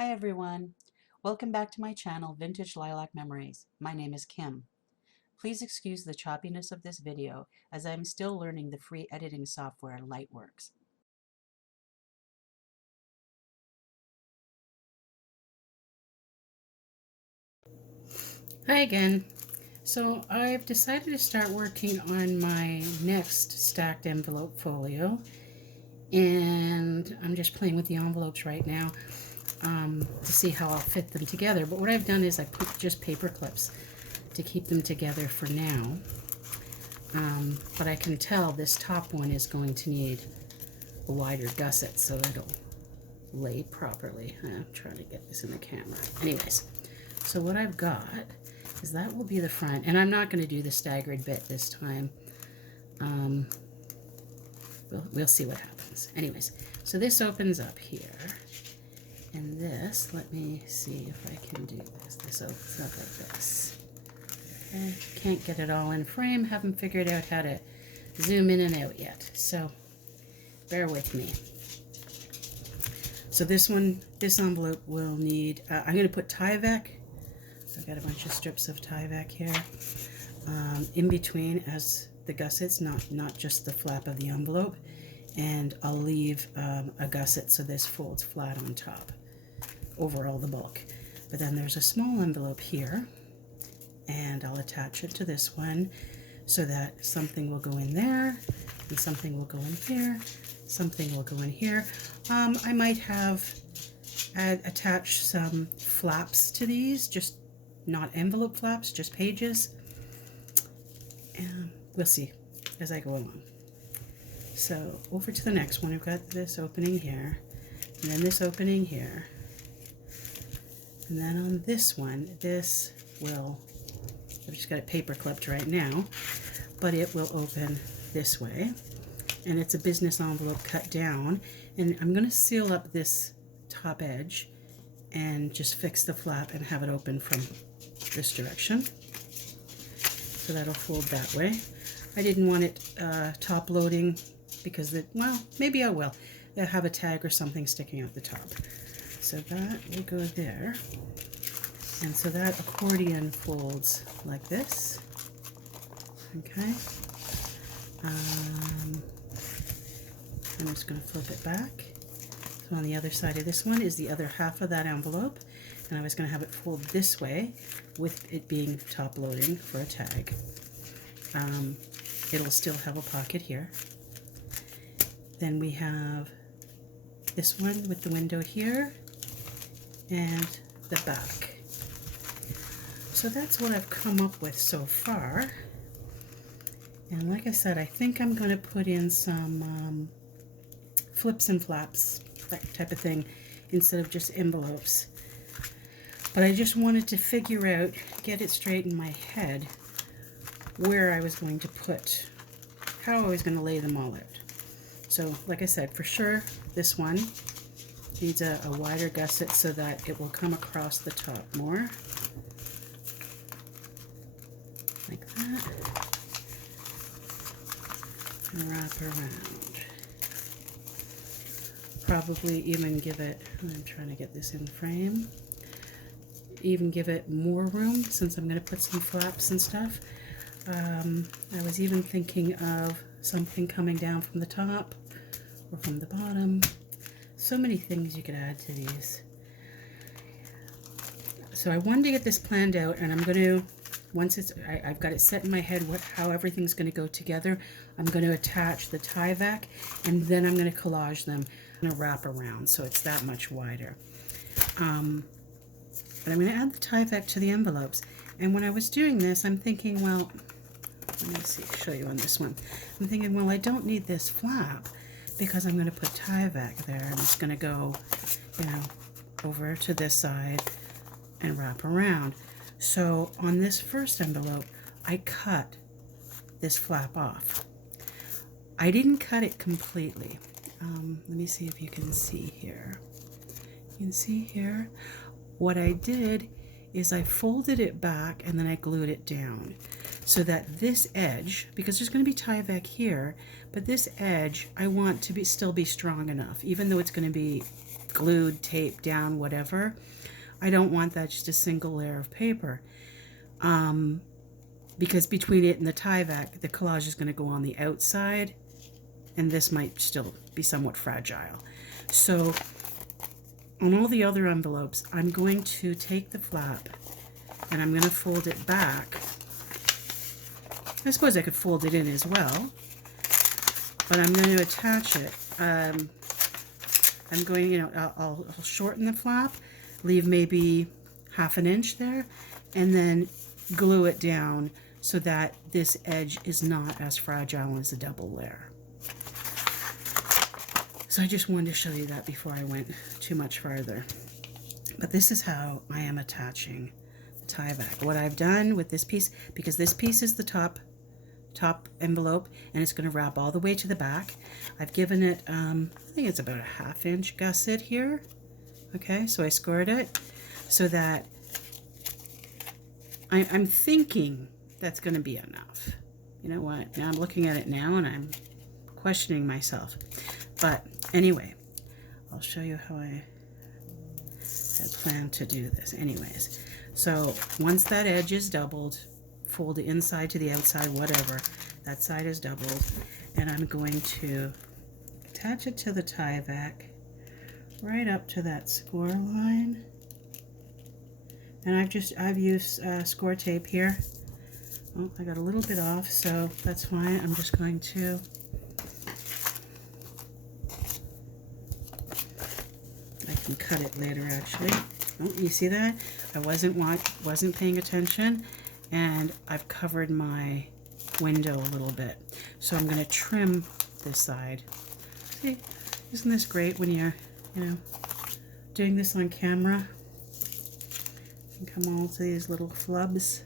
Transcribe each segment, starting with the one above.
Hi everyone! Welcome back to my channel, Vintage Lilac Memories. My name is Kim. Please excuse the choppiness of this video as I am still learning the free editing software Lightworks. Hi again. So I've decided to start working on my next stacked envelope folio, and I'm just playing with the envelopes right now to see how I'll fit them together. But what I've done is I put just paper clips to keep them together for now. But I can tell this top one is going to need a wider gusset so it'll lay properly. I'm trying to get this in the camera. Anyways, so what I've got is that will be the front, and I'm not going to do the staggered bit this time. We'll see what happens. Anyways, so this opens up here, and this, let me see if I can do this. This opens up like this. Okay, can't get it all in frame. Haven't figured out how to zoom in and out yet, so bear with me. So this envelope will need, I'm going to put Tyvek. I've got a bunch of strips of Tyvek here in between as the gussets, not just the flap of the envelope. And I'll leave a gusset so this folds flat on top over all the bulk. But then there's a small envelope here, and I'll attach it to this one so that something will go in there, and something will go in here, something will go in here. I might have attached some flaps to these, just not envelope flaps, just pages. And we'll see as I go along. So over to the next one, we've got this opening here, and then this opening here. And then on this one, this will, I've just got it paper clipped right now, but it will open this way. And it's a business envelope cut down. And I'm going to seal up this top edge and just fix the flap and have it open from this direction. So that'll fold that way. I didn't want it top loading because, well, maybe I will. I'll have a tag or something sticking out the top. So that will go there. And so that accordion folds like this. Okay. I'm just going to flip it back. So on the other side of this one is the other half of that envelope. And I was going to have it fold this way with it being top loading for a tag. It'll still have a pocket here. Then we have this one with the window here and the back. So that's what I've come up with so far. And like I said, I think I'm going to put in some flips and flaps, that type of thing, instead of just envelopes. But I just wanted to figure out, get it straight in my head, where I was going to put, how I was going to lay them all out. So like I said, for sure, this one needs a wider gusset so that it will come across the top more. Like that. And wrap around. Probably even give it, I'm trying to get this in frame, even give it more room since I'm going to put some flaps and stuff. I was even thinking of something coming down from the top or from the bottom. So many things you could add to these. So I wanted to get this planned out, and I'm going to, once I've got it set in my head how everything's going to go together, I'm going to attach the Tyvek, and then I'm going to collage them. I'm going to wrap around so it's that much wider. But I'm going to add the Tyvek to the envelopes. And when I was doing this, I'm thinking, well, let me see, show you on this one. I'm thinking, well, I don't need this flap because I'm going to put Tyvek there, and it's going to go, you know, over to this side and wrap around. So on this first envelope, I cut this flap off. I didn't cut it completely. Let me see if you can see here. You can see here. What I did is I folded it back and then I glued it down so that this edge, because there's going to be Tyvek here, but this edge I want to still be strong enough, even though it's going to be glued, taped down, whatever. I don't want that just a single layer of paper. Because between it and the Tyvek, the collage is going to go on the outside, and this might still be somewhat fragile. So on all the other envelopes, I'm going to take the flap and I'm going to fold it back. I suppose I could fold it in as well, but I'm going to attach it. I'm going, you know, I'll shorten the flap, leave maybe 1/2 inch there, and then glue it down so that this edge is not as fragile as a double layer. So I just wanted to show you that before I went too much farther. But this is how I am attaching the Tyvek. What I've done with this piece, because this piece is the top envelope and it's going to wrap all the way to the back, I've given it, I think it's about a 1/2 inch gusset here. Okay, so I scored it so that I'm thinking that's going to be enough. You know what? Now I'm looking at it now and I'm questioning myself. But anyway, I'll show you how I had planned to do this. Anyways, so once that edge is doubled, fold the inside to the outside, whatever. That side is doubled, and I'm going to attach it to the Tyvek right up to that score line. And I've used score tape here. Oh, I got a little bit off, so that's fine. I'm just going to cut it later actually. Oh, you see that? I wasn't paying attention, and I've covered my window a little bit. So I'm going to trim this side. See, isn't this great when you're, you know, doing this on camera? You can come all to these little flubs.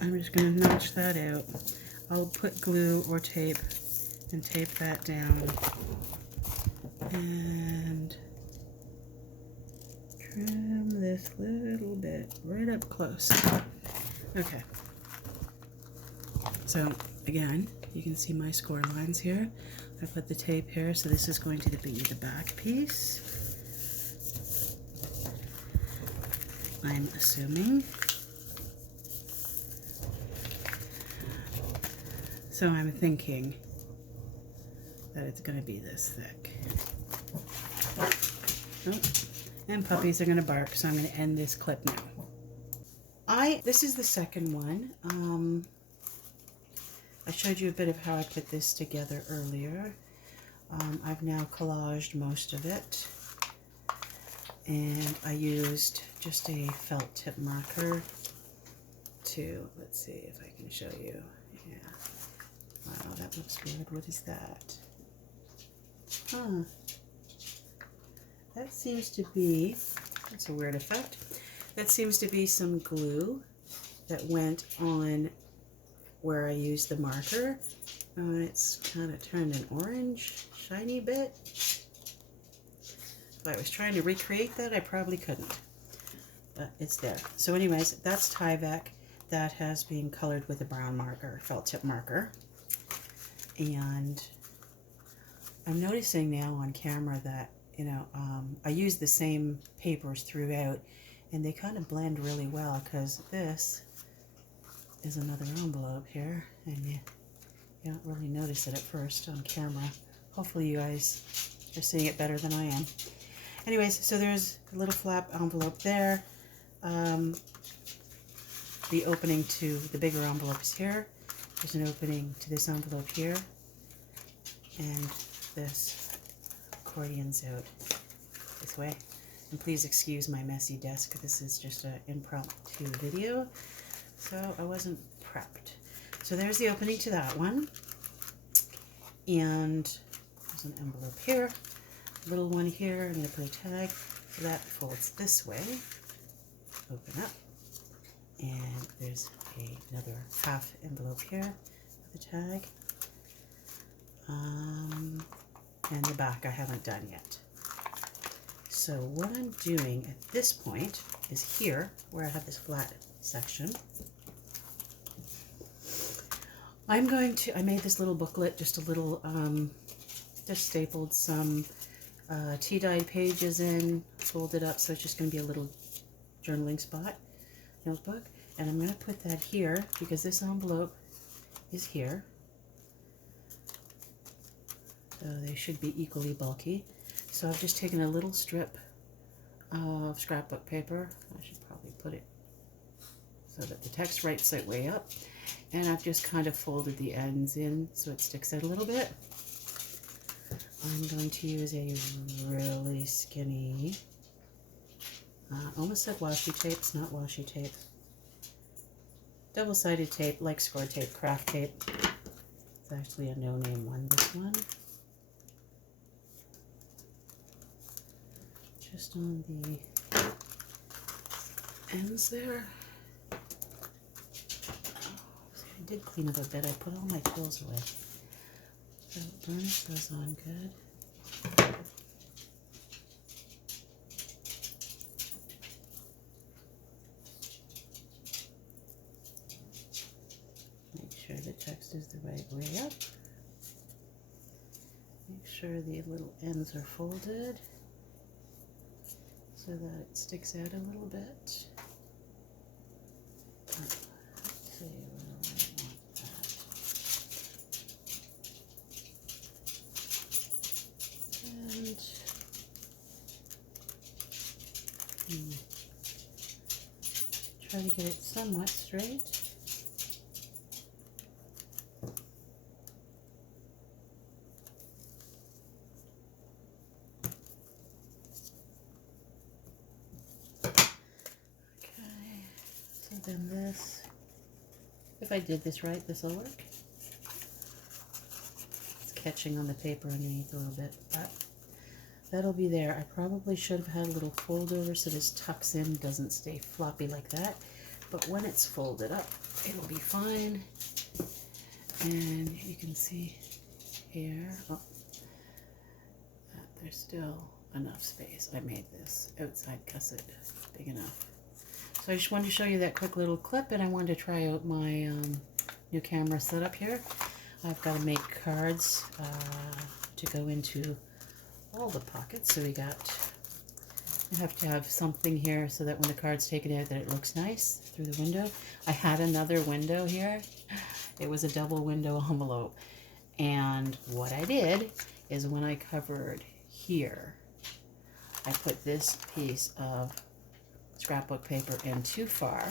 I'm just going to notch that out. I'll put glue or tape and tape that down and trim this little bit right up close. Okay, so again, you can see my score lines here. I put the tape here, so this is going to be the back piece, I'm assuming. So I'm thinking that it's going to be this thick. Oh, and puppies are going to bark, so I'm going to end this clip now. This is the second one. I showed you a bit of how I put this together earlier. I've now collaged most of it, and I used just a felt tip marker to, let's see if I can show you. Yeah. Wow, that looks good. What is that? Huh. That seems to be, that's a weird effect. That seems to be some glue that went on where I used the marker. It's kind of turned an orange, shiny bit. If I was trying to recreate that, I probably couldn't. But it's there. So anyways, that's Tyvek. That has been colored with a brown marker, felt tip marker. And I'm noticing now on camera that, you know, I use the same papers throughout, and they kind of blend really well, because this is another envelope here, and you don't really notice it at first on camera. Hopefully you guys are seeing it better than I am. Anyways, so there's a little flap envelope there. The opening to the bigger envelope is here. There's an opening to this envelope here, and this accordion's out this way. And please excuse my messy desk. This is just an impromptu video, so I wasn't prepped. So there's the opening to that one, and there's an envelope here, a little one here. I'm going to put a tag, so that folds this way. Open up, and there's another half envelope here with a tag. And the back I haven't done yet. So what I'm doing at this point is here, where I have this flat section, I made this little booklet, just a little, just stapled some tea-dyed pages in, folded up, so it's just going to be a little journaling spot notebook. And I'm going to put that here because this envelope is here. So they should be equally bulky. So I've just taken a little strip of scrapbook paper. I should probably put it so that the text writes it way up. And I've just kind of folded the ends in so it sticks out a little bit. I'm going to use a really skinny, almost said washi tape, it's not washi tape. Double-sided tape, like score tape, craft tape. It's actually a no-name one, this one. Just on the ends there. I did clean up a bit. I put all my tools away. So burnish those on good. Make sure the text is the right way up. Make sure the little ends are folded so that it sticks out a little bit. Let's see where I want that. And try to get it somewhat straight. Then this, if I did this right, this will work. It's catching on the paper underneath a little bit, but that'll be there. I probably should have had a little fold over so this tucks in, doesn't stay floppy like that. But when it's folded up, it'll be fine. And you can see here, oh, there's still enough space. I made this outside gusset big enough. So I just wanted to show you that quick little clip, and I wanted to try out my new camera setup here. I've got to make cards to go into all the pockets. So I have to have something here so that when the card's taken out that it looks nice through the window. I had another window here. It was a double window envelope. And what I did is when I covered here, I put this piece of scrapbook paper in too far,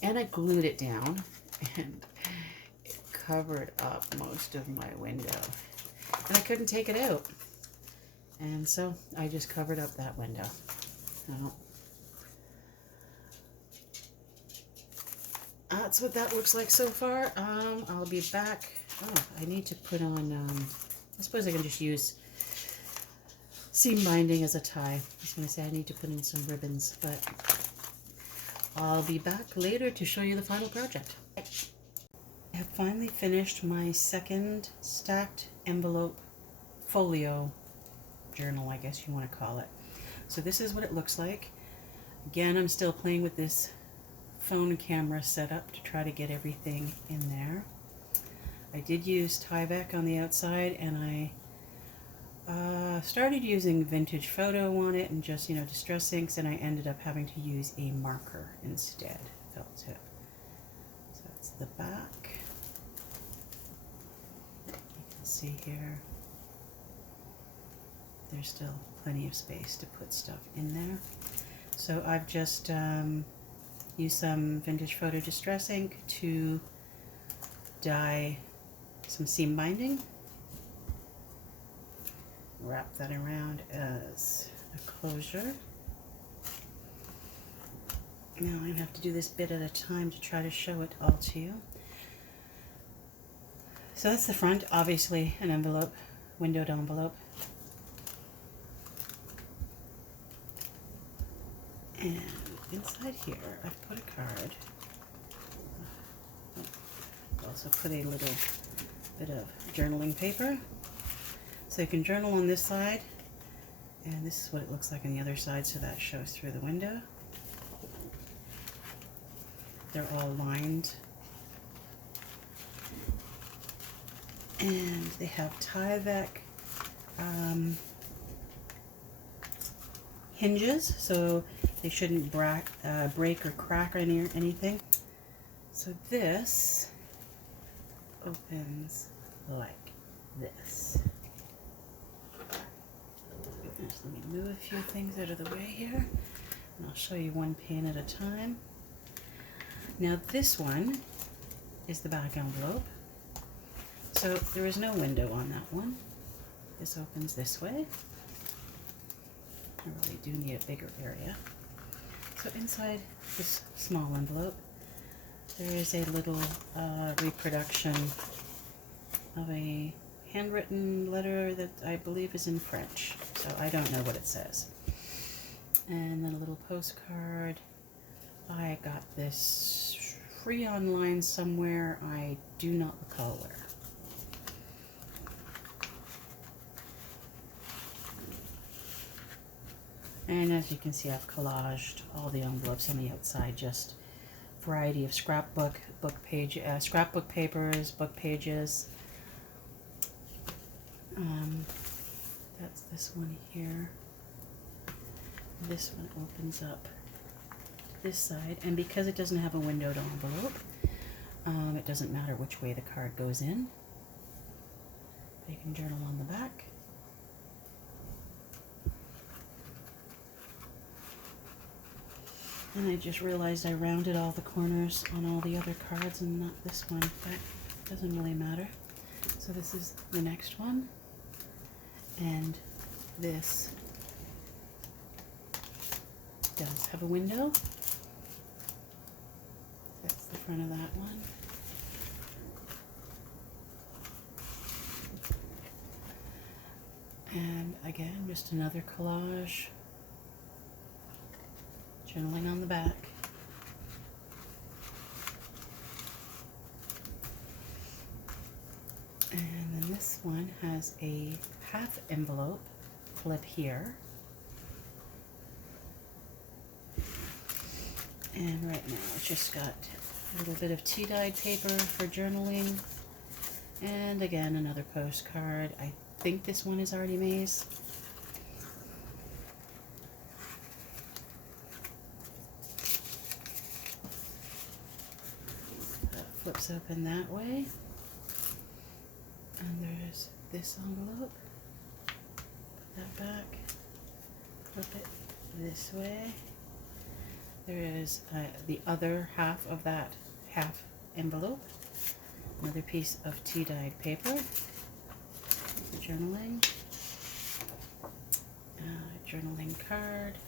and I glued it down, and it covered up most of my window, and I couldn't take it out, and so I just covered up that window. So that's what that looks like so far. I'll be back. Oh, I need to put on, I suppose I can just use seam binding as a tie. I was going to say I need to put in some ribbons, but I'll be back later to show you the final project. I have finally finished my second stacked envelope folio journal, I guess you want to call it. So this is what it looks like. Again, I'm still playing with this phone camera setup to try to get everything in there. I did use Tyvek on the outside, and I started using vintage photo on it and just, distress inks, and I ended up having to use a marker instead, felt tip. So that's the back. You can see here, there's still plenty of space to put stuff in there. So I've just used some vintage photo distress ink to dye some seam binding. Wrap that around as a closure. Now I'm going to have to do this bit at a time to try to show it all to you. So that's the front, obviously an envelope, windowed envelope. And inside here I've put a card. I've also put a little bit of journaling paper. So you can journal on this side, and this is what it looks like on the other side, so that shows through the window. They're all lined. And they have Tyvek hinges, so they shouldn't break or crack or anything. So this opens like this. Just let me move a few things out of the way here, and I'll show you one pane at a time. Now this one is the back envelope. So there is no window on that one. This opens this way. I really do need a bigger area. So inside this small envelope, there is a little reproduction of a handwritten letter that I believe is in French. So I don't know what it says. And then a little postcard. I got this free online somewhere. I do not recall where. And as you can see, I've collaged all the envelopes on the outside, just variety of scrapbook papers, book pages. That's this one here. This one opens up this side, and because it doesn't have a windowed envelope, it doesn't matter which way the card goes in. You can journal on the back. And I just realized I rounded all the corners on all the other cards and not this one, but doesn't really matter. So this is the next one, and this does have a window. That's the front of that one. And again, just another collage. Journaling on the back. And then this one has a half envelope flip here. And right now it's just got a little bit of tea-dyed paper for journaling. And again, another postcard. I think this one is already made. Flips open that way, and there's this envelope. Put that back, flip it this way. There is the other half of that half envelope, another piece of tea-dyed paper, journaling, journaling card.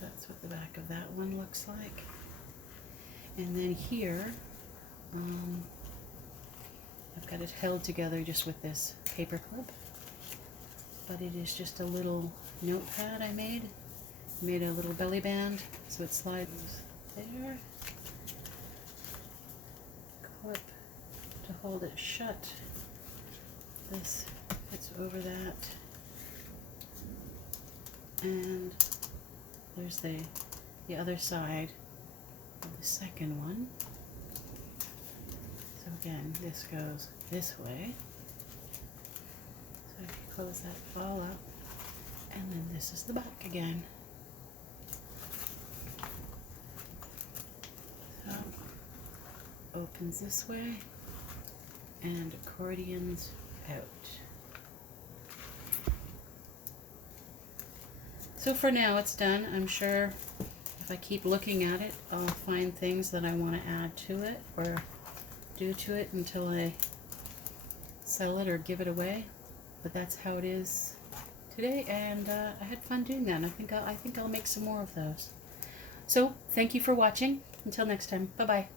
That's what the back of that one looks like. And then here, I've got it held together just with this paper clip, but it is just a little notepad I made. I made a little belly band so it slides there. Clip to hold it shut. This fits over that. And there's the other side of the second one. So again, this goes this way. So if you close that all up, and then this is the back again. So opens this way and accordions out. So for now it's done. I'm sure if I keep looking at it, I'll find things that I want to add to it or do to it until I sell it or give it away. But that's how it is today, and I had fun doing that. And I think I'll make some more of those. So thank you for watching. Until next time. Bye bye.